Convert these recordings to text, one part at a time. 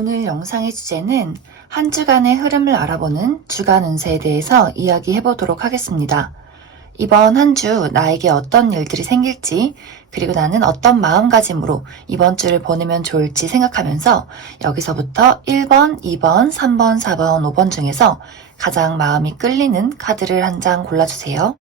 오늘 영상의 주제는 한 주간의 흐름을 알아보는 주간 운세에 대해서 이야기해 보도록 하겠습니다. 이번 한 주 나에게 어떤 일들이 생길지, 그리고 나는 어떤 마음가짐으로 이번 주를 보내면 좋을지 생각하면서 여기서부터 1번, 2번, 3번, 4번, 5번 중에서 가장 마음이 끌리는 카드를 한 장 골라주세요.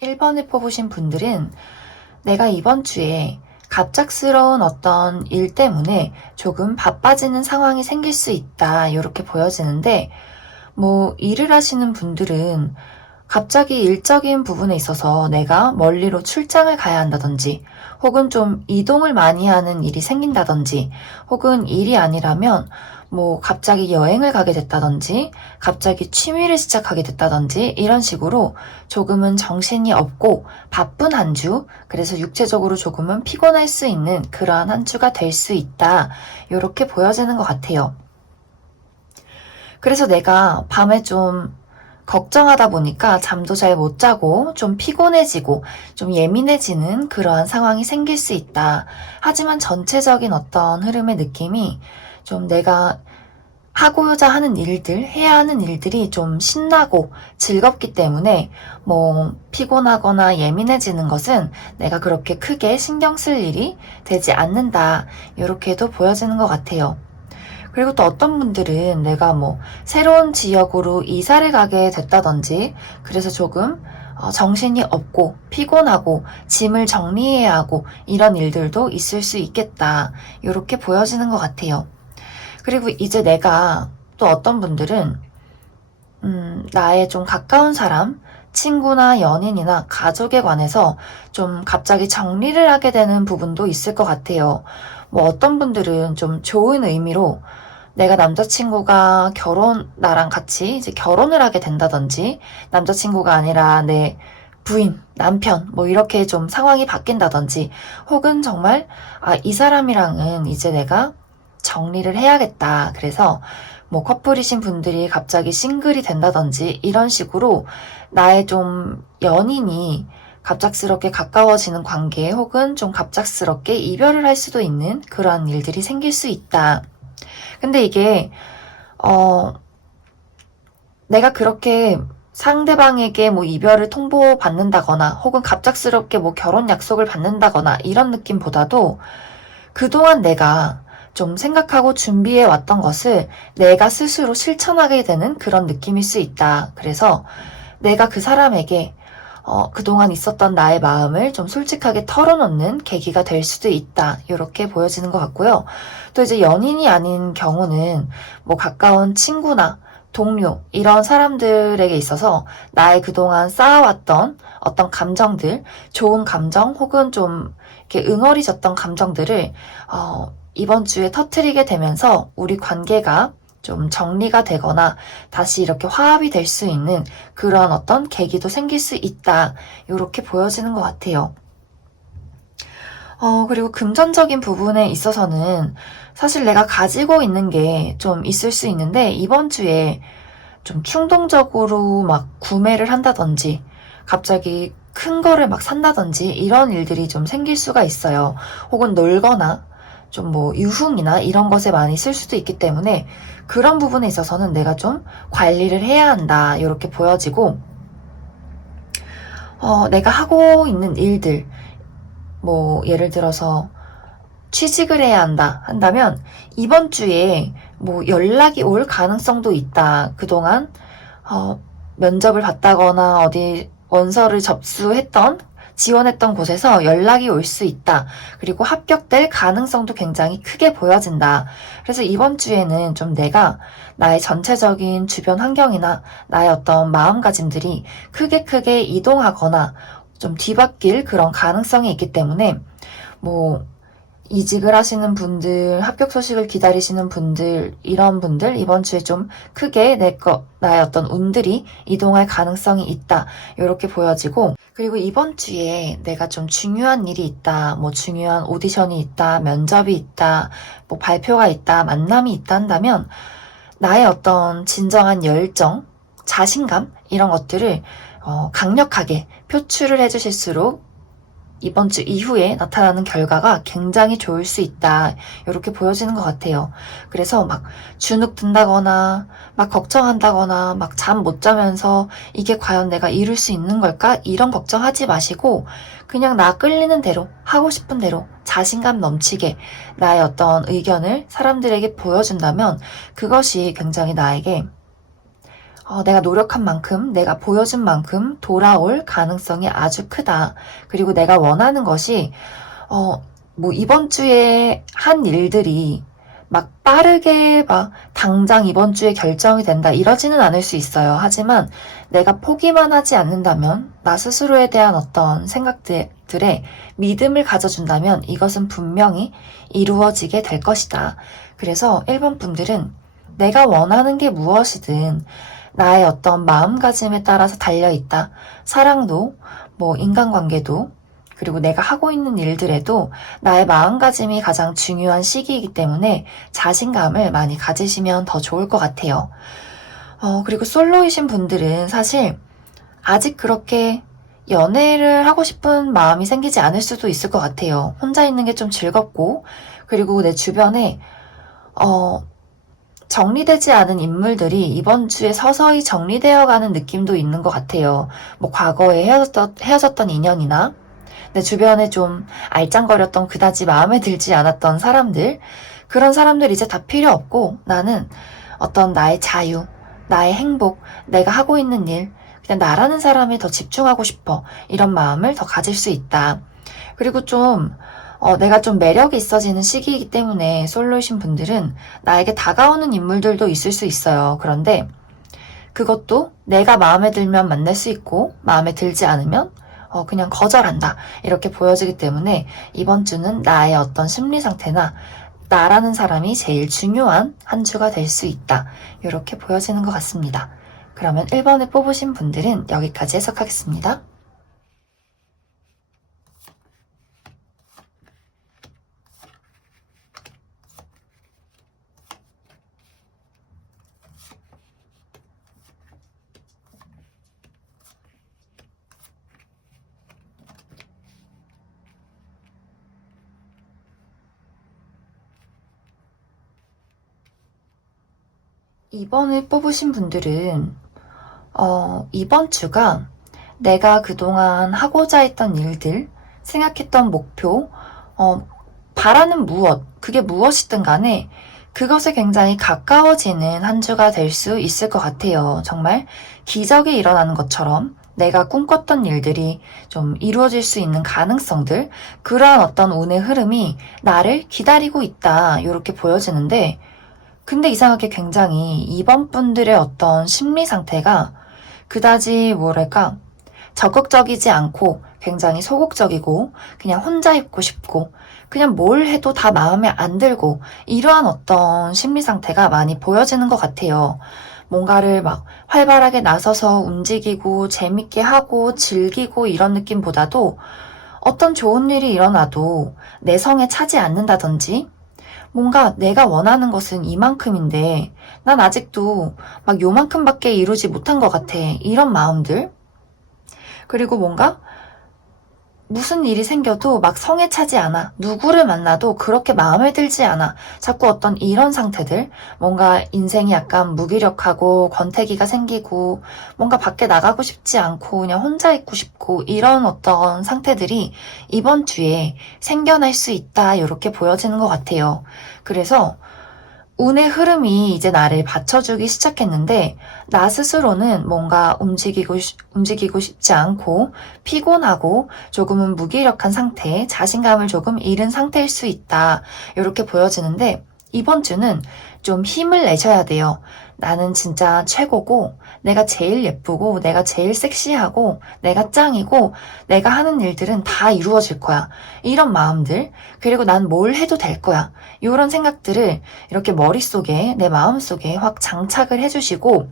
1번을 뽑으신 분들은 내가 이번 주에 갑작스러운 어떤 일 때문에 조금 바빠지는 상황이 생길 수 있다, 이렇게 보여지는데, 일을 하시는 분들은 갑자기 일적인 부분에 있어서 내가 멀리로 출장을 가야 한다든지, 혹은 좀 이동을 많이 하는 일이 생긴다든지, 혹은 일이 아니라면 갑자기 여행을 가게 됐다든지, 갑자기 취미를 시작하게 됐다든지, 이런 식으로 조금은 정신이 없고 바쁜 한 주, 그래서 육체적으로 조금은 피곤할 수 있는 그러한 한 주가 될 수 있다, 이렇게 보여지는 것 같아요. 그래서 내가 밤에 좀 걱정하다 보니까 잠도 잘 못 자고 좀 피곤해지고 좀 예민해지는 그러한 상황이 생길 수 있다. 하지만 전체적인 어떤 흐름의 느낌이 좀 내가 하고자 하는 일들, 해야 하는 일들이 좀 신나고 즐겁기 때문에 피곤하거나 예민해지는 것은 내가 그렇게 크게 신경 쓸 일이 되지 않는다, 이렇게도 보여지는 것 같아요. 그리고 또 어떤 분들은 내가 새로운 지역으로 이사를 가게 됐다든지, 그래서 조금 정신이 없고 피곤하고 짐을 정리해야 하고 이런 일들도 있을 수 있겠다, 이렇게 보여지는 것 같아요. 그리고 이제 내가 또 어떤 분들은 나의 좀 가까운 사람, 친구나 연인이나 가족에 관해서 좀 갑자기 정리를 하게 되는 부분도 있을 것 같아요. 어떤 분들은 좀 좋은 의미로 내가 남자친구가 나랑 같이 이제 결혼을 하게 된다든지, 남자친구가 아니라 내 부인, 남편, 이렇게 좀 상황이 바뀐다든지, 혹은 정말, 이 사람이랑은 이제 내가 정리를 해야겠다, 그래서 커플이신 분들이 갑자기 싱글이 된다든지, 이런 식으로 나의 좀 연인이 갑작스럽게 가까워지는 관계, 혹은 좀 갑작스럽게 이별을 할 수도 있는 그러한 일들이 생길 수 있다. 근데 이게 내가 그렇게 상대방에게 이별을 통보받는다거나, 혹은 갑작스럽게 결혼 약속을 받는다거나, 이런 느낌보다도 그동안 내가 좀 생각하고 준비해 왔던 것을 내가 스스로 실천하게 되는 그런 느낌일 수 있다. 그래서 내가 그 사람에게 그동안 있었던 나의 마음을 좀 솔직하게 털어놓는 계기가 될 수도 있다, 이렇게 보여지는 것 같고요. 또 이제 연인이 아닌 경우는 가까운 친구나 동료, 이런 사람들에게 있어서 나의 그동안 쌓아왔던 어떤 감정들, 좋은 감정, 혹은 좀 이렇게 응어리졌던 감정들을 이번 주에 터뜨리게 되면서 우리 관계가 좀 정리가 되거나 다시 이렇게 화합이 될 수 있는 그런 어떤 계기도 생길 수 있다, 이렇게 보여지는 것 같아요. 그리고 금전적인 부분에 있어서는 사실 내가 가지고 있는 게 좀 있을 수 있는데 이번 주에 좀 충동적으로 막 구매를 한다든지 갑자기 큰 거를 막 산다든지 이런 일들이 좀 생길 수가 있어요. 혹은 놀거나 좀 뭐 유흥이나 이런 것에 많이 쓸 수도 있기 때문에 그런 부분에 있어서는 내가 좀 관리를 해야 한다 이렇게 보여지고 내가 하고 있는 일들 뭐 예를 들어서 취직을 해야 한다면 이번 주에 뭐 연락이 올 가능성도 있다. 그동안 면접을 봤다거나 어디 원서를 접수했던 지원했던 곳에서 연락이 올 수 있다. 그리고 합격될 가능성도 굉장히 크게 보여진다. 그래서 이번 주에는 좀 내가 나의 전체적인 주변 환경이나 나의 어떤 마음가짐들이 크게 이동하거나 좀 뒤바뀔 그런 가능성이 있기 때문에 뭐 이직을 하시는 분들, 합격 소식을 기다리시는 분들, 이런 분들 이번 주에 좀 크게 나의 어떤 운들이 이동할 가능성이 있다. 이렇게 보여지고 그리고 이번 주에 내가 좀 중요한 일이 있다. 뭐 중요한 오디션이 있다. 면접이 있다. 뭐 발표가 있다. 만남이 있다 한다면 나의 어떤 진정한 열정, 자신감 이런 것들을 강력하게 표출을 해주실수록 이번 주 이후에 나타나는 결과가 굉장히 좋을 수 있다. 이렇게 보여지는 것 같아요. 그래서 막 주눅 든다거나 막 걱정한다거나 막 잠 못 자면서 이게 과연 내가 이룰 수 있는 걸까? 이런 걱정하지 마시고 그냥 나 끌리는 대로 하고 싶은 대로 자신감 넘치게 나의 어떤 의견을 사람들에게 보여준다면 그것이 굉장히 나에게 내가 노력한 만큼, 내가 보여준 만큼 돌아올 가능성이 아주 크다. 그리고 내가 원하는 것이, 뭐 이번 주에 한 일들이 막 빠르게 막 당장 이번 주에 결정이 된다. 이러지는 않을 수 있어요. 하지만 내가 포기만 하지 않는다면, 나 스스로에 대한 어떤 생각들에 믿음을 가져준다면 이것은 분명히 이루어지게 될 것이다. 그래서 1번 분들은 내가 원하는 게 무엇이든 나의 어떤 마음가짐에 따라서 달려있다. 사랑도, 뭐 인간관계도, 그리고 내가 하고 있는 일들에도 나의 마음가짐이 가장 중요한 시기이기 때문에 자신감을 많이 가지시면 더 좋을 것 같아요. 그리고 솔로이신 분들은 사실 아직 그렇게 연애를 하고 싶은 마음이 생기지 않을 수도 있을 것 같아요. 혼자 있는 게 좀 즐겁고, 그리고 내 주변에, 정리되지 않은 인물들이 이번 주에 서서히 정리되어가는 느낌도 있는 것 같아요. 뭐 과거에 헤어졌던 인연이나 내 주변에 좀 알짱거렸던 그다지 마음에 들지 않았던 사람들, 그런 사람들 이제 다 필요 없고 나는 어떤 나의 자유, 나의 행복, 내가 하고 있는 일, 그냥 나라는 사람에 더 집중하고 싶어. 이런 마음을 더 가질 수 있다. 그리고 좀 내가 좀 매력이 있어지는 시기이기 때문에 솔로이신 분들은 나에게 다가오는 인물들도 있을 수 있어요. 그런데 그것도 내가 마음에 들면 만날 수 있고 마음에 들지 않으면 그냥 거절한다. 이렇게 보여지기 때문에 이번 주는 나의 어떤 심리 상태나 나라는 사람이 제일 중요한 한 주가 될 수 있다. 이렇게 보여지는 것 같습니다. 그러면 1번을 뽑으신 분들은 여기까지 해석하겠습니다. 2번을 뽑으신 분들은 이번 주가 내가 그동안 하고자 했던 일들, 생각했던 목표, 바라는 무엇, 그게 무엇이든 간에 그것에 굉장히 가까워지는 한 주가 될 수 있을 것 같아요. 정말 기적이 일어나는 것처럼 내가 꿈꿨던 일들이 좀 이루어질 수 있는 가능성들, 그러한 어떤 운의 흐름이 나를 기다리고 있다. 이렇게 보여지는데 근데 이상하게 굉장히 이번 분들의 어떤 심리 상태가 그다지 뭐랄까 적극적이지 않고 굉장히 소극적이고 그냥 혼자 있고 싶고 그냥 뭘 해도 다 마음에 안 들고 이러한 어떤 심리 상태가 많이 보여지는 것 같아요. 뭔가를 막 활발하게 나서서 움직이고 재밌게 하고 즐기고 이런 느낌보다도 어떤 좋은 일이 일어나도 내 성에 차지 않는다든지, 뭔가 내가 원하는 것은 이만큼인데 난 아직도 막 요만큼밖에 이루지 못한 것 같아. 이런 마음들. 그리고 뭔가 무슨 일이 생겨도 막 성에 차지 않아. 누구를 만나도 그렇게 마음에 들지 않아. 자꾸 어떤 이런 상태들, 뭔가 인생이 약간 무기력하고 권태기가 생기고 뭔가 밖에 나가고 싶지 않고 그냥 혼자 있고 싶고 이런 어떤 상태들이 이번 주에 생겨날 수 있다. 이렇게 보여지는 것 같아요. 그래서 운의 흐름이 이제 나를 받쳐주기 시작했는데 나 스스로는 뭔가 움직이고 싶지 않고 피곤하고 조금은 무기력한 상태, 자신감을 조금 잃은 상태일 수 있다. 이렇게 보여지는데 이번 주는 좀 힘을 내셔야 돼요. 나는 진짜 최고고 내가 제일 예쁘고 내가 제일 섹시하고 내가 짱이고 내가 하는 일들은 다 이루어질 거야. 이런 마음들, 그리고 난 뭘 해도 될 거야. 이런 생각들을 이렇게 머릿속에, 내 마음속에 확 장착을 해주시고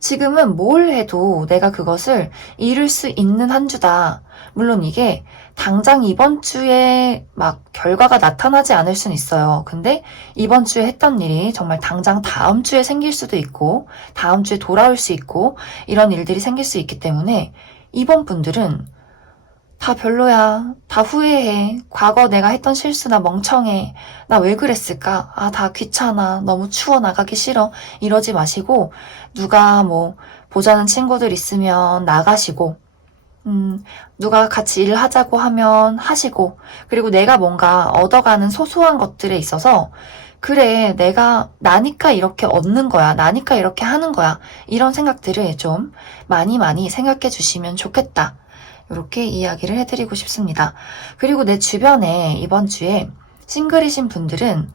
지금은 뭘 해도 내가 그것을 이룰 수 있는 한 주다. 물론 이게 당장 이번 주에 막 결과가 나타나지 않을 수는 있어요. 근데 이번 주에 했던 일이 정말 당장 다음 주에 생길 수도 있고 다음 주에 돌아올 수 있고 이런 일들이 생길 수 있기 때문에 이번 분들은 다 별로야. 다 후회해. 과거 내가 했던 실수나 멍청해. 나 왜 그랬을까? 아, 다 귀찮아. 너무 추워 나가기 싫어. 이러지 마시고, 누가 뭐, 보자는 친구들 있으면 나가시고, 누가 같이 일을 하자고 하면 하시고, 그리고 내가 뭔가 얻어가는 소소한 것들에 있어서, 그래, 내가, 나니까 이렇게 얻는 거야. 나니까 이렇게 하는 거야. 이런 생각들을 좀 많이 생각해 주시면 좋겠다. 이렇게 이야기를 해드리고 싶습니다. 그리고 내 주변에 이번 주에 싱글이신 분들은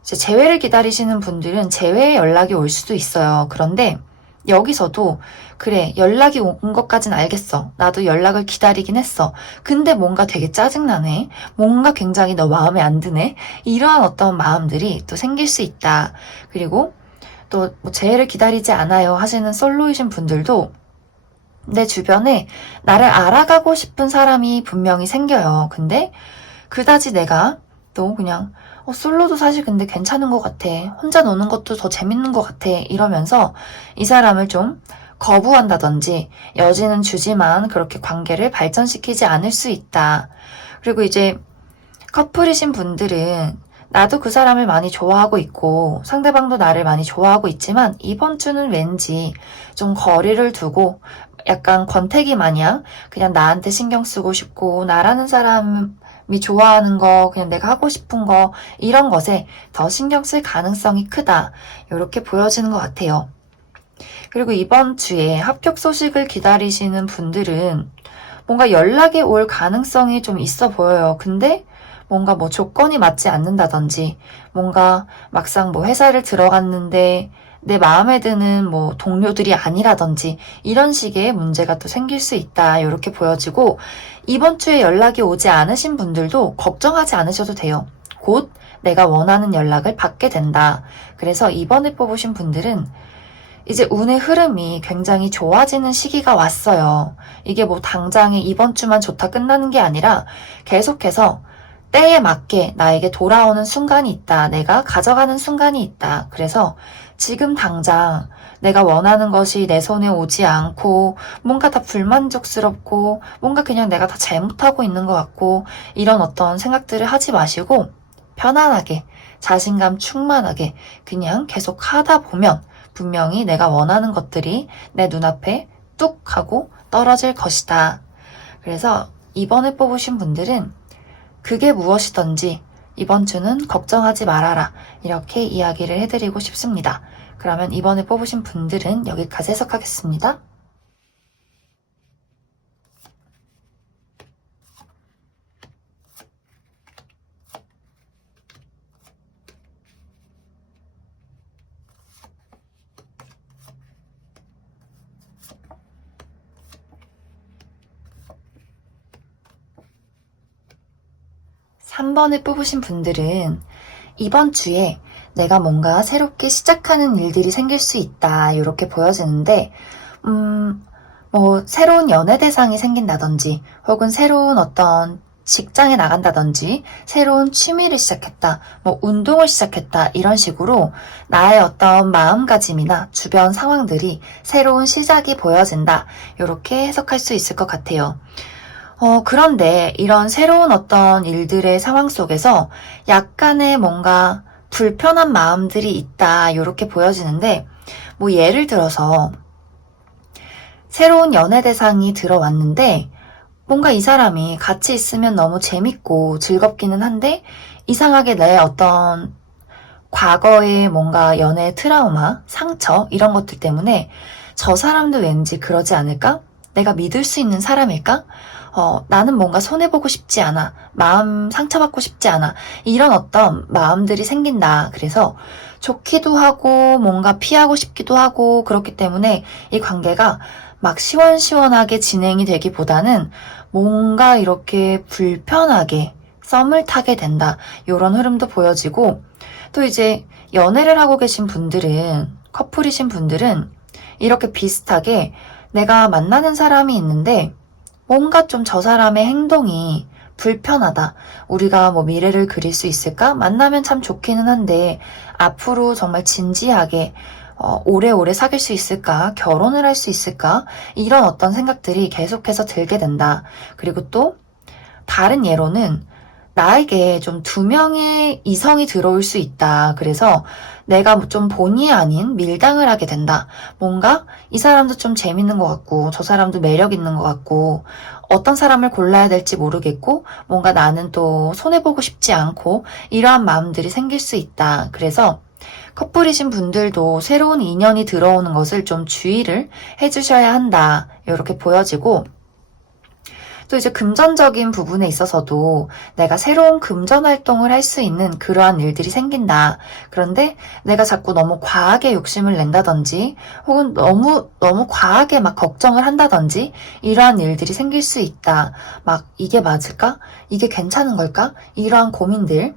이제 재회를 기다리시는 분들은 재회의 연락이 올 수도 있어요. 그런데 여기서도 그래, 연락이 온 것까진 알겠어. 나도 연락을 기다리긴 했어. 근데 뭔가 되게 짜증나네. 뭔가 굉장히 너 마음에 안 드네. 이러한 어떤 마음들이 또 생길 수 있다. 그리고 또 뭐 재회를 기다리지 않아요 하시는 솔로이신 분들도 내 주변에 나를 알아가고 싶은 사람이 분명히 생겨요. 근데 그다지 내가 또 그냥 솔로도 사실 근데 괜찮은 것 같아. 혼자 노는 것도 더 재밌는 것 같아. 이러면서 이 사람을 좀 거부한다든지 여지는 주지만 그렇게 관계를 발전시키지 않을 수 있다. 그리고 이제 커플이신 분들은 나도 그 사람을 많이 좋아하고 있고 상대방도 나를 많이 좋아하고 있지만 이번 주는 왠지 좀 거리를 두고 약간 권태기 마냥 그냥 나한테 신경 쓰고 싶고 나라는 사람이 좋아하는 거 그냥 내가 하고 싶은 거 이런 것에 더 신경 쓸 가능성이 크다. 이렇게 보여지는 것 같아요. 그리고 이번 주에 합격 소식을 기다리시는 분들은 뭔가 연락이 올 가능성이 좀 있어 보여요. 근데 뭔가 뭐 조건이 맞지 않는다든지 뭔가 막상 뭐 회사를 들어갔는데 내 마음에 드는 뭐 동료들이 아니라든지 이런 식의 문제가 또 생길 수 있다. 이렇게 보여지고 이번 주에 연락이 오지 않으신 분들도 걱정하지 않으셔도 돼요. 곧 내가 원하는 연락을 받게 된다. 그래서 이번에 뽑으신 분들은 이제 운의 흐름이 굉장히 좋아지는 시기가 왔어요. 이게 뭐 당장에 이번 주만 좋다 끝나는 게 아니라 계속해서 때에 맞게 나에게 돌아오는 순간이 있다. 내가 가져가는 순간이 있다. 그래서 지금 당장 내가 원하는 것이 내 손에 오지 않고 뭔가 다 불만족스럽고 뭔가 그냥 내가 다 잘못하고 있는 것 같고 이런 어떤 생각들을 하지 마시고 편안하게 자신감 충만하게 그냥 계속 하다 보면 분명히 내가 원하는 것들이 내 눈앞에 뚝 하고 떨어질 것이다. 그래서 이번에 뽑으신 분들은 그게 무엇이든지 이번 주는 걱정하지 말아라. 이렇게 이야기를 해드리고 싶습니다. 그러면 이번에 뽑으신 분들은 여기까지 해석하겠습니다. 3번을 뽑으신 분들은 이번 주에 내가 뭔가 새롭게 시작하는 일들이 생길 수 있다. 이렇게 보여지는데, 뭐 새로운 연애 대상이 생긴다든지 혹은 새로운 어떤 직장에 나간다든지 새로운 취미를 시작했다, 뭐 운동을 시작했다 이런 식으로 나의 어떤 마음가짐이나 주변 상황들이 새로운 시작이 보여진다 이렇게 해석할 수 있을 것 같아요. 그런데 이런 새로운 어떤 일들의 상황 속에서 약간의 뭔가 불편한 마음들이 있다 이렇게 보여지는데 뭐 예를 들어서 새로운 연애 대상이 들어왔는데 뭔가 이 사람이 같이 있으면 너무 재밌고 즐겁기는 한데 이상하게 내 어떤 과거의 뭔가 연애 트라우마, 상처 이런 것들 때문에 저 사람도 왠지 그러지 않을까? 내가 믿을 수 있는 사람일까? 나는 뭔가 손해보고 싶지 않아. 마음 상처받고 싶지 않아. 이런 어떤 마음들이 생긴다. 그래서 좋기도 하고 뭔가 피하고 싶기도 하고 그렇기 때문에 이 관계가 막 시원시원하게 진행이 되기보다는 뭔가 이렇게 불편하게 썸을 타게 된다. 이런 흐름도 보여지고 또 이제 연애를 하고 계신 분들은, 커플이신 분들은 이렇게 비슷하게 내가 만나는 사람이 있는데 뭔가 좀 저 사람의 행동이 불편하다. 우리가 뭐 미래를 그릴 수 있을까? 만나면 참 좋기는 한데 앞으로 정말 진지하게 오래오래 사귈 수 있을까? 결혼을 할 수 있을까? 이런 어떤 생각들이 계속해서 들게 된다. 그리고 또 다른 예로는 나에게 좀 두 명의 이성이 들어올 수 있다. 그래서 내가 좀 본의 아닌 밀당을 하게 된다. 뭔가 이 사람도 좀 재밌는 것 같고 저 사람도 매력 있는 것 같고 어떤 사람을 골라야 될지 모르겠고 뭔가 나는 또 손해보고 싶지 않고 이러한 마음들이 생길 수 있다. 그래서 커플이신 분들도 새로운 인연이 들어오는 것을 좀 주의를 해주셔야 한다. 이렇게 보여지고 또 이제 금전적인 부분에 있어서도 내가 새로운 금전 활동을 할 수 있는 그러한 일들이 생긴다. 그런데 내가 자꾸 너무 과하게 욕심을 낸다든지 혹은 너무 과하게 막 걱정을 한다든지 이러한 일들이 생길 수 있다. 막 이게 맞을까? 이게 괜찮은 걸까? 이러한 고민들.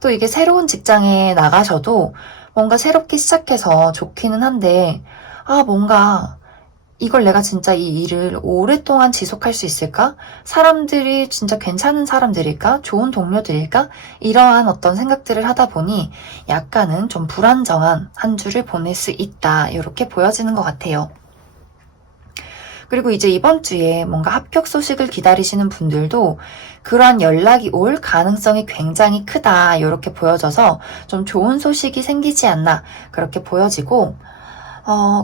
또 이게 새로운 직장에 나가셔도 뭔가 새롭게 시작해서 좋기는 한데 뭔가 이걸 내가 진짜 이 일을 오랫동안 지속할 수 있을까? 사람들이 진짜 괜찮은 사람들일까? 좋은 동료들일까? 이러한 어떤 생각들을 하다 보니 약간은 좀 불안정한 한 주를 보낼 수 있다. 이렇게 보여지는 것 같아요. 그리고 이제 이번 주에 뭔가 합격 소식을 기다리시는 분들도 그러한 연락이 올 가능성이 굉장히 크다. 이렇게 보여져서 좀 좋은 소식이 생기지 않나. 그렇게 보여지고,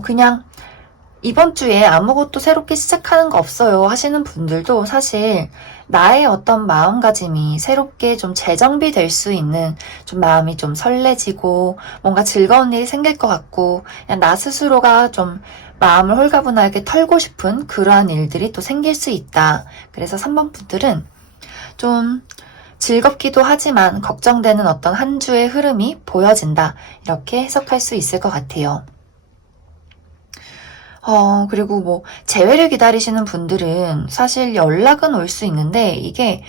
그냥 이번 주에 아무것도 새롭게 시작하는 거 없어요 하시는 분들도 사실 나의 어떤 마음가짐이 새롭게 좀 재정비될 수 있는 좀 마음이 좀 설레지고 뭔가 즐거운 일이 생길 것 같고 그냥 나 스스로가 좀 마음을 홀가분하게 털고 싶은 그러한 일들이 또 생길 수 있다. 그래서 3번 분들은 좀 즐겁기도 하지만 걱정되는 어떤 한 주의 흐름이 보여진다. 이렇게 해석할 수 있을 것 같아요. 그리고 뭐, 재회를 기다리시는 분들은 사실 연락은 올 수 있는데, 이게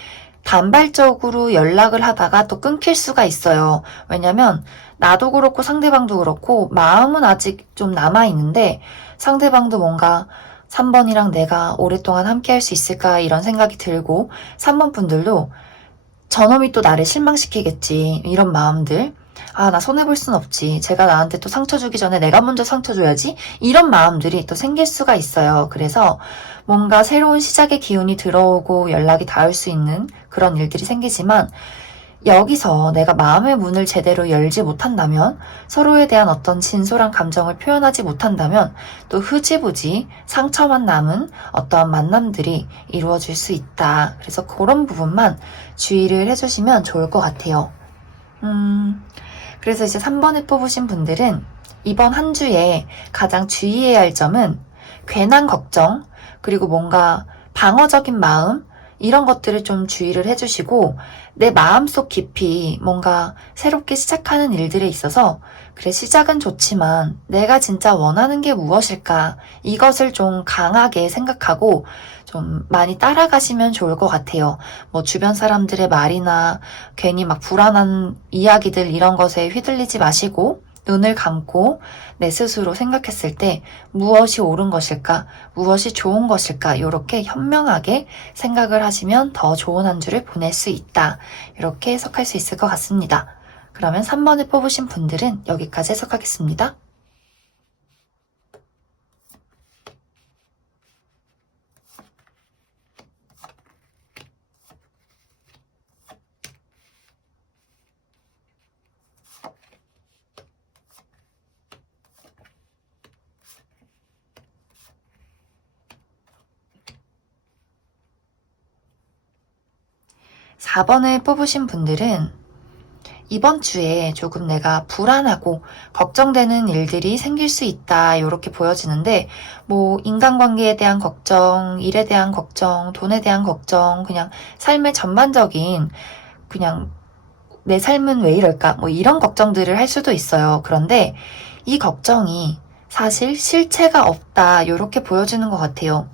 단발적으로 연락을 하다가 또 끊길 수가 있어요. 왜냐면, 나도 그렇고 상대방도 그렇고, 마음은 아직 좀 남아있는데, 상대방도 뭔가 3번이랑 내가 오랫동안 함께 할 수 있을까, 이런 생각이 들고, 3번 분들도 저놈이 또 나를 실망시키겠지, 이런 마음들. 나 손해볼 순 없지. 제가 나한테 또 상처 주기 전에 내가 먼저 상처 줘야지. 이런 마음들이 또 생길 수가 있어요. 그래서 뭔가 새로운 시작의 기운이 들어오고 연락이 닿을 수 있는 그런 일들이 생기지만 여기서 내가 마음의 문을 제대로 열지 못한다면 서로에 대한 어떤 진솔한 감정을 표현하지 못한다면 또 흐지부지 상처만 남은 어떠한 만남들이 이루어질 수 있다. 그래서 그런 부분만 주의를 해주시면 좋을 것 같아요. 그래서 이제 3번을 뽑으신 분들은 이번 한 주에 가장 주의해야 할 점은 괜한 걱정, 그리고 뭔가 방어적인 마음, 이런 것들을 좀 주의를 해주시고 내 마음속 깊이 뭔가 새롭게 시작하는 일들에 있어서 그래 시작은 좋지만 내가 진짜 원하는 게 무엇일까 이것을 좀 강하게 생각하고 좀 많이 따라가시면 좋을 것 같아요. 뭐 주변 사람들의 말이나 괜히 막 불안한 이야기들 이런 것에 휘둘리지 마시고 눈을 감고 내 스스로 생각했을 때 무엇이 옳은 것일까, 무엇이 좋은 것일까, 이렇게 현명하게 생각을 하시면 더 좋은 한 주를 보낼 수 있다. 이렇게 해석할 수 있을 것 같습니다. 그러면 3번을 뽑으신 분들은 여기까지 해석하겠습니다. 4번을 뽑으신 분들은 이번 주에 조금 내가 불안하고 걱정되는 일들이 생길 수 있다, 이렇게 보여지는데, 뭐 인간관계에 대한 걱정, 일에 대한 걱정, 돈에 대한 걱정, 그냥 삶의 전반적인, 그냥 내 삶은 왜 이럴까, 뭐 이런 걱정들을 할 수도 있어요. 그런데 이 걱정이 사실 실체가 없다, 이렇게 보여지는 것 같아요.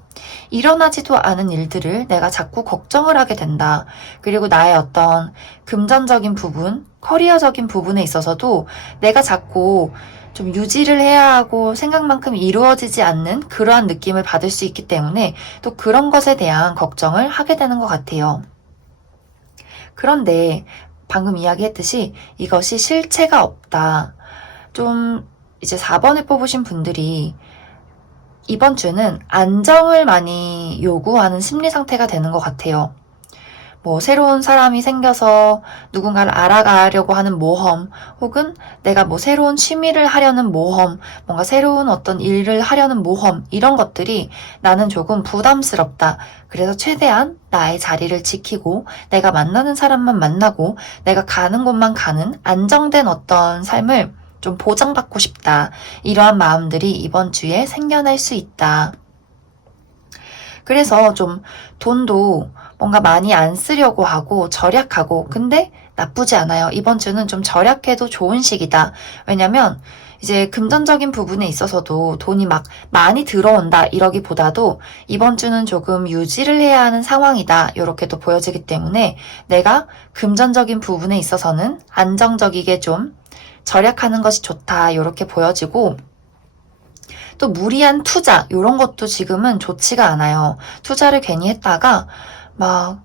일어나지도 않은 일들을 내가 자꾸 걱정을 하게 된다. 그리고 나의 어떤 금전적인 부분, 커리어적인 부분에 있어서도 내가 자꾸 좀 유지를 해야 하고 생각만큼 이루어지지 않는 그러한 느낌을 받을 수 있기 때문에 또 그런 것에 대한 걱정을 하게 되는 것 같아요. 그런데 방금 이야기했듯이 이것이 실체가 없다. 좀 이제 4번을 뽑으신 분들이 이번 주는 안정을 많이 요구하는 심리 상태가 되는 것 같아요. 뭐 새로운 사람이 생겨서 누군가를 알아가려고 하는 모험, 혹은 내가 뭐 새로운 취미를 하려는 모험, 뭔가 새로운 어떤 일을 하려는 모험, 이런 것들이 나는 조금 부담스럽다. 그래서 최대한 나의 자리를 지키고 내가 만나는 사람만 만나고 내가 가는 곳만 가는 안정된 어떤 삶을 좀 보장받고 싶다. 이러한 마음들이 이번 주에 생겨날 수 있다. 그래서 좀 돈도 뭔가 많이 안 쓰려고 하고 절약하고, 근데 나쁘지 않아요. 이번 주는 좀 절약해도 좋은 시기다. 왜냐면 이제 금전적인 부분에 있어서도 돈이 막 많이 들어온다 이러기보다도 이번 주는 조금 유지를 해야 하는 상황이다, 이렇게도 보여지기 때문에 내가 금전적인 부분에 있어서는 안정적이게 좀 절약하는 것이 좋다, 이렇게 보여지고, 또 무리한 투자, 이런 것도 지금은 좋지가 않아요. 투자를 괜히 했다가 막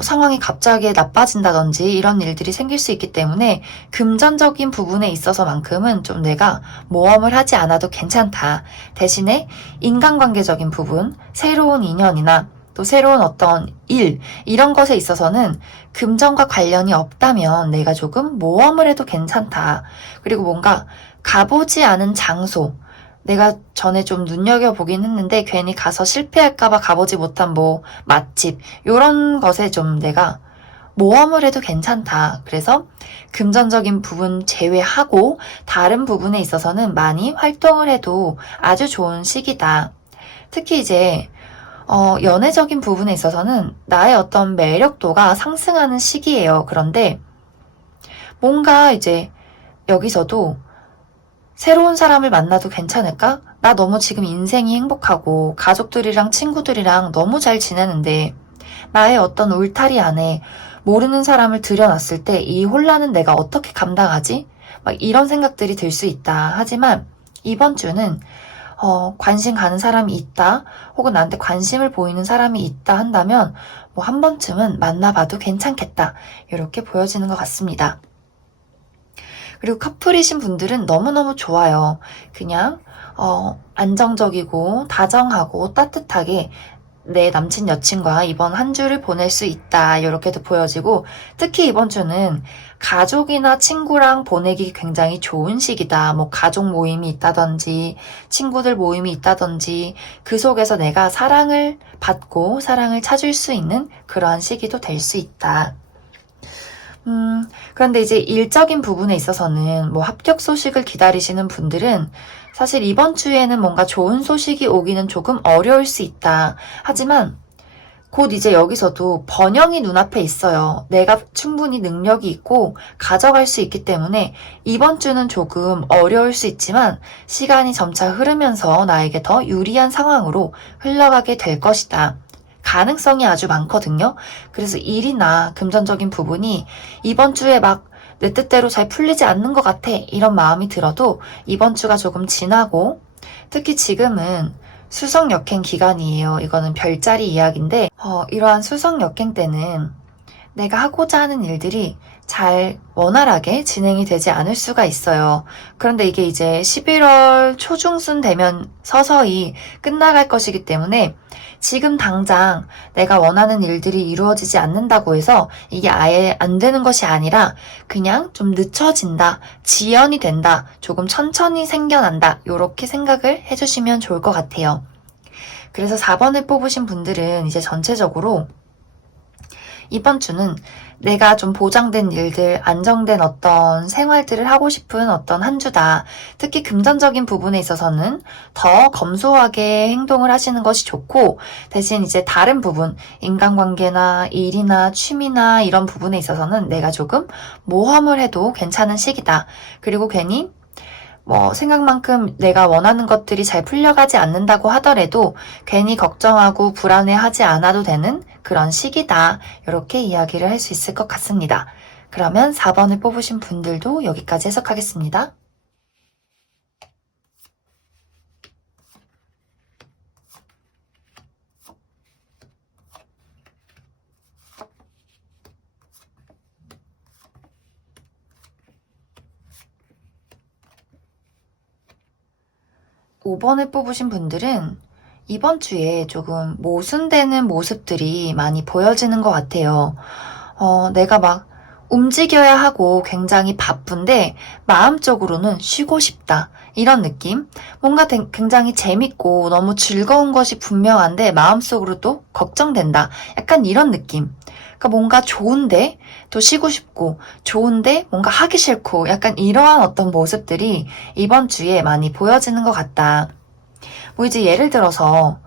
상황이 갑자기 나빠진다든지 이런 일들이 생길 수 있기 때문에 금전적인 부분에 있어서만큼은 좀 내가 모험을 하지 않아도 괜찮다. 대신에 인간관계적인 부분, 새로운 인연이나 또 새로운 어떤 일, 이런 것에 있어서는 금전과 관련이 없다면 내가 조금 모험을 해도 괜찮다. 그리고 뭔가 가보지 않은 장소, 내가 전에 좀 눈여겨보긴 했는데 괜히 가서 실패할까봐 가보지 못한 뭐 맛집, 요런 것에 좀 내가 모험을 해도 괜찮다. 그래서 금전적인 부분 제외하고 다른 부분에 있어서는 많이 활동을 해도 아주 좋은 시기다. 특히 이제 연애적인 부분에 있어서는 나의 어떤 매력도가 상승하는 시기예요. 그런데 뭔가 이제 여기서도 새로운 사람을 만나도 괜찮을까? 나 너무 지금 인생이 행복하고 가족들이랑 친구들이랑 너무 잘 지내는데 나의 어떤 울타리 안에 모르는 사람을 들여놨을 때 이 혼란은 내가 어떻게 감당하지? 막 이런 생각들이 들 수 있다. 하지만 이번 주는 관심 가는 사람이 있다, 혹은 나한테 관심을 보이는 사람이 있다 한다면 뭐 한 번쯤은 만나봐도 괜찮겠다, 이렇게 보여지는 것 같습니다. 그리고 커플이신 분들은 너무너무 좋아요. 그냥 안정적이고 다정하고 따뜻하게 내 남친 여친과 이번 한 주를 보낼 수 있다, 이렇게도 보여지고, 특히 이번 주는 가족이나 친구랑 보내기 굉장히 좋은 시기다. 뭐 가족 모임이 있다든지 친구들 모임이 있다든지 그 속에서 내가 사랑을 받고 사랑을 찾을 수 있는 그러한 시기도 될 수 있다. 그런데 이제 일적인 부분에 있어서는 뭐 합격 소식을 기다리시는 분들은 사실 이번 주에는 뭔가 좋은 소식이 오기는 조금 어려울 수 있다. 하지만 곧 이제 여기서도 번영이 눈앞에 있어요. 내가 충분히 능력이 있고 가져갈 수 있기 때문에 이번 주는 조금 어려울 수 있지만 시간이 점차 흐르면서 나에게 더 유리한 상황으로 흘러가게 될 것이다. 가능성이 아주 많거든요. 그래서 일이나 금전적인 부분이 이번 주에 막 내 뜻대로 잘 풀리지 않는 것 같아. 이런 마음이 들어도 이번 주가 조금 지나고, 특히 지금은 수성 역행 기간이에요. 이거는 별자리 이야기인데, 이러한 수성 역행 때는 내가 하고자 하는 일들이 잘 원활하게 진행이 되지 않을 수가 있어요. 그런데 이게 이제 11월 초중순 되면 서서히 끝나갈 것이기 때문에 지금 당장 내가 원하는 일들이 이루어지지 않는다고 해서 이게 아예 안 되는 것이 아니라 그냥 좀 늦춰진다, 지연이 된다, 조금 천천히 생겨난다, 이렇게 생각을 해주시면 좋을 것 같아요. 그래서 4번을 뽑으신 분들은 이제 전체적으로 이번 주는 내가 좀 보장된 일들, 안정된 어떤 생활들을 하고 싶은 어떤 한 주다. 특히 금전적인 부분에 있어서는 더 검소하게 행동을 하시는 것이 좋고, 대신 이제 다른 부분, 인간관계나 일이나 취미나 이런 부분에 있어서는 내가 조금 모험을 해도 괜찮은 시기다. 그리고 괜히 생각만큼 내가 원하는 것들이 잘 풀려가지 않는다고 하더라도 괜히 걱정하고 불안해하지 않아도 되는 그런 시기다. 이렇게 이야기를 할 수 있을 것 같습니다. 그러면 4번을 뽑으신 분들도 여기까지 해석하겠습니다. 5번을 뽑으신 분들은 이번 주에 조금 모순되는 모습들이 많이 보여지는 것 같아요. 내가 막 움직여야 하고 굉장히 바쁜데 마음적으로는 쉬고 싶다. 이런 느낌? 뭔가 굉장히 재밌고 너무 즐거운 것이 분명한데 마음속으로 또 걱정된다. 약간 이런 느낌. 그러니까 뭔가 좋은데 또 쉬고 싶고 좋은데 뭔가 하기 싫고 약간 이러한 어떤 모습들이 이번 주에 많이 보여지는 것 같다. 이제 예를 들어서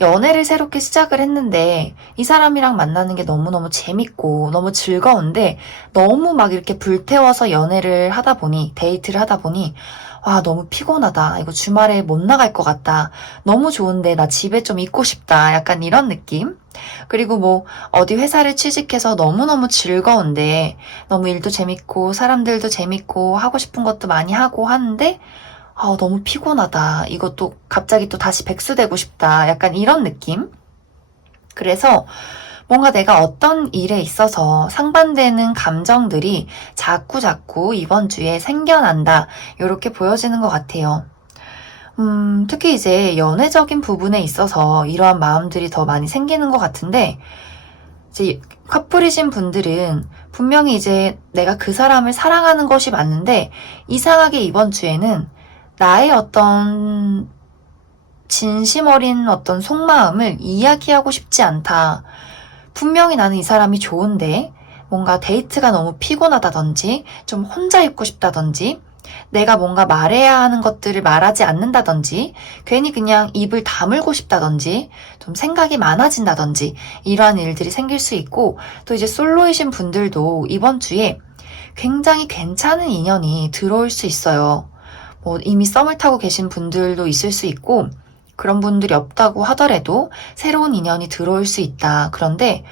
연애를 새롭게 시작을 했는데 이 사람이랑 만나는 게 너무너무 재밌고 너무 즐거운데 너무 막 이렇게 불태워서 연애를 하다 보니 데이트를 하다 보니 와 너무 피곤하다. 이거 주말에 못 나갈 것 같다. 너무 좋은데 나 집에 좀 있고 싶다. 약간 이런 느낌? 그리고 어디 회사를 취직해서 너무너무 즐거운데 너무 일도 재밌고 사람들도 재밌고 하고 싶은 것도 많이 하고 하는데 너무 피곤하다. 이것도 갑자기 또 다시 백수되고 싶다. 약간 이런 느낌? 그래서 뭔가 내가 어떤 일에 있어서 상반되는 감정들이 자꾸 이번 주에 생겨난다. 이렇게 보여지는 것 같아요. 특히 이제 연애적인 부분에 있어서 이러한 마음들이 더 많이 생기는 것 같은데, 이제 커플이신 분들은 분명히 이제 내가 그 사람을 사랑하는 것이 맞는데, 이상하게 이번 주에는 나의 어떤 진심 어린 어떤 속마음을 이야기하고 싶지 않다. 분명히 나는 이 사람이 좋은데 뭔가 데이트가 너무 피곤하다든지 좀 혼자 있고 싶다든지 내가 뭔가 말해야 하는 것들을 말하지 않는다든지 괜히 그냥 입을 다물고 싶다든지 좀 생각이 많아진다든지 이러한 일들이 생길 수 있고 또 이제 솔로이신 분들도 이번 주에 굉장히 괜찮은 인연이 들어올 수 있어요. 이미 썸을 타고 계신 분들도 있을 수 있고 그런 분들이 없다고 하더라도 새로운 인연이 들어올 수 있다. 그런데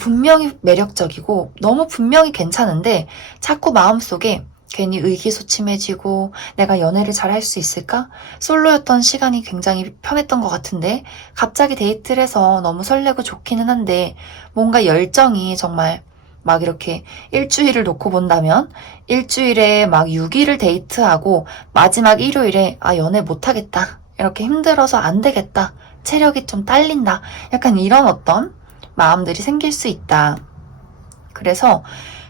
분명히 매력적이고 너무 분명히 괜찮은데 자꾸 마음속에 괜히 의기소침해지고 내가 연애를 잘 할 수 있을까? 솔로였던 시간이 굉장히 편했던 것 같은데 갑자기 데이트를 해서 너무 설레고 좋기는 한데 뭔가 열정이 정말 막 이렇게 일주일을 놓고 본다면 일주일에 막 6일을 데이트하고 마지막 일요일에 연애 못하겠다. 이렇게 힘들어서 안 되겠다. 체력이 좀 딸린다. 약간 이런 어떤 마음들이 생길 수 있다. 그래서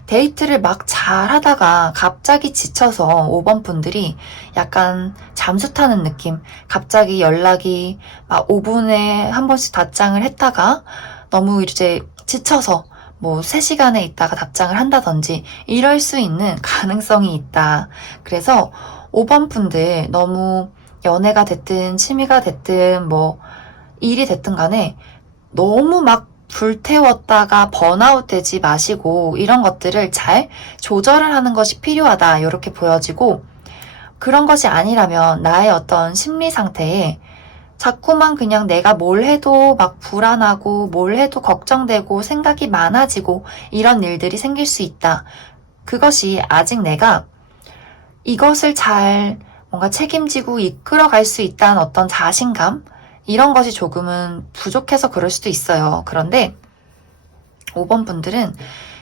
데이트를 막 잘 하다가 갑자기 지쳐서 5번 분들이 약간 잠수 타는 느낌. 갑자기 연락이 막 5분에 한 번씩 답장을 했다가 너무 이제 지쳐서 3시간에 있다가 답장을 한다든지 이럴 수 있는 가능성이 있다. 그래서 5번 분들 너무 연애가 됐든 취미가 됐든 일이 됐든 간에 너무 막 불태웠다가 번아웃 되지 마시고 이런 것들을 잘 조절을 하는 것이 필요하다. 이렇게 보여지고 그런 것이 아니라면 나의 어떤 심리 상태에 자꾸만 그냥 내가 뭘 해도 막 불안하고 뭘 해도 걱정되고 생각이 많아지고 이런 일들이 생길 수 있다. 그것이 아직 내가 이것을 잘 뭔가 책임지고 이끌어갈 수 있다는 어떤 자신감, 이런 것이 조금은 부족해서 그럴 수도 있어요. 그런데 5번 분들은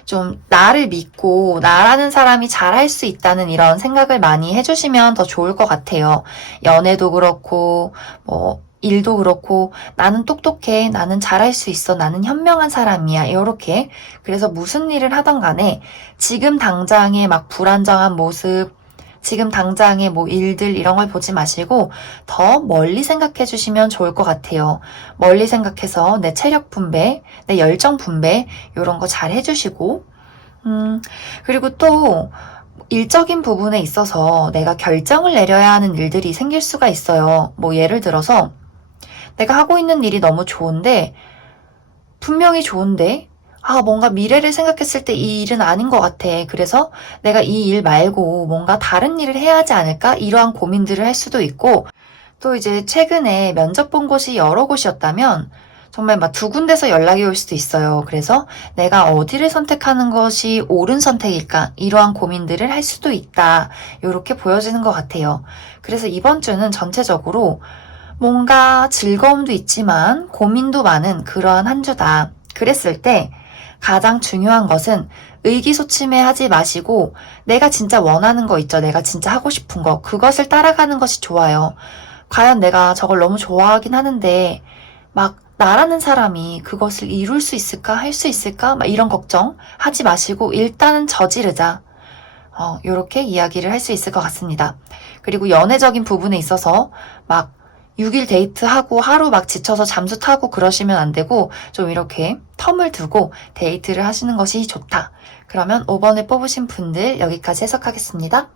좀 나를 믿고 나라는 사람이 잘할 수 있다는 이런 생각을 많이 해주시면 더 좋을 것 같아요. 연애도 그렇고 일도 그렇고 나는 똑똑해, 나는 잘할 수 있어, 나는 현명한 사람이야, 이렇게. 그래서 무슨 일을 하던 간에 지금 당장의 막 불안정한 모습, 지금 당장의 일들 이런 걸 보지 마시고 더 멀리 생각해 주시면 좋을 것 같아요. 멀리 생각해서 내 체력 분배, 내 열정 분배 이런 거 잘 해주시고 그리고 또 일적인 부분에 있어서 내가 결정을 내려야 하는 일들이 생길 수가 있어요. 예를 들어서 내가 하고 있는 일이 너무 좋은데 분명히 좋은데 뭔가 미래를 생각했을 때 이 일은 아닌 것 같아. 그래서 내가 이 일 말고 뭔가 다른 일을 해야 하지 않을까? 이러한 고민들을 할 수도 있고, 또 이제 최근에 면접 본 곳이 여러 곳이었다면 정말 막 두 군데서 연락이 올 수도 있어요. 그래서 내가 어디를 선택하는 것이 옳은 선택일까? 이러한 고민들을 할 수도 있다. 이렇게 보여지는 것 같아요. 그래서 이번 주는 전체적으로 뭔가 즐거움도 있지만 고민도 많은 그러한 한 주다. 그랬을 때 가장 중요한 것은 의기소침해 하지 마시고 내가 진짜 원하는 거 있죠. 내가 진짜 하고 싶은 거. 그것을 따라가는 것이 좋아요. 과연 내가 저걸 너무 좋아하긴 하는데 막 나라는 사람이 그것을 이룰 수 있을까? 할 수 있을까? 막 이런 걱정 하지 마시고 일단은 저지르자. 요렇게 이야기를 할 수 있을 것 같습니다. 그리고 연애적인 부분에 있어서 막 6일 데이트하고 하루 막 지쳐서 잠수 타고 그러시면 안 되고 좀 이렇게 텀을 두고 데이트를 하시는 것이 좋다. 그러면 5번을 뽑으신 분들 여기까지 해석하겠습니다.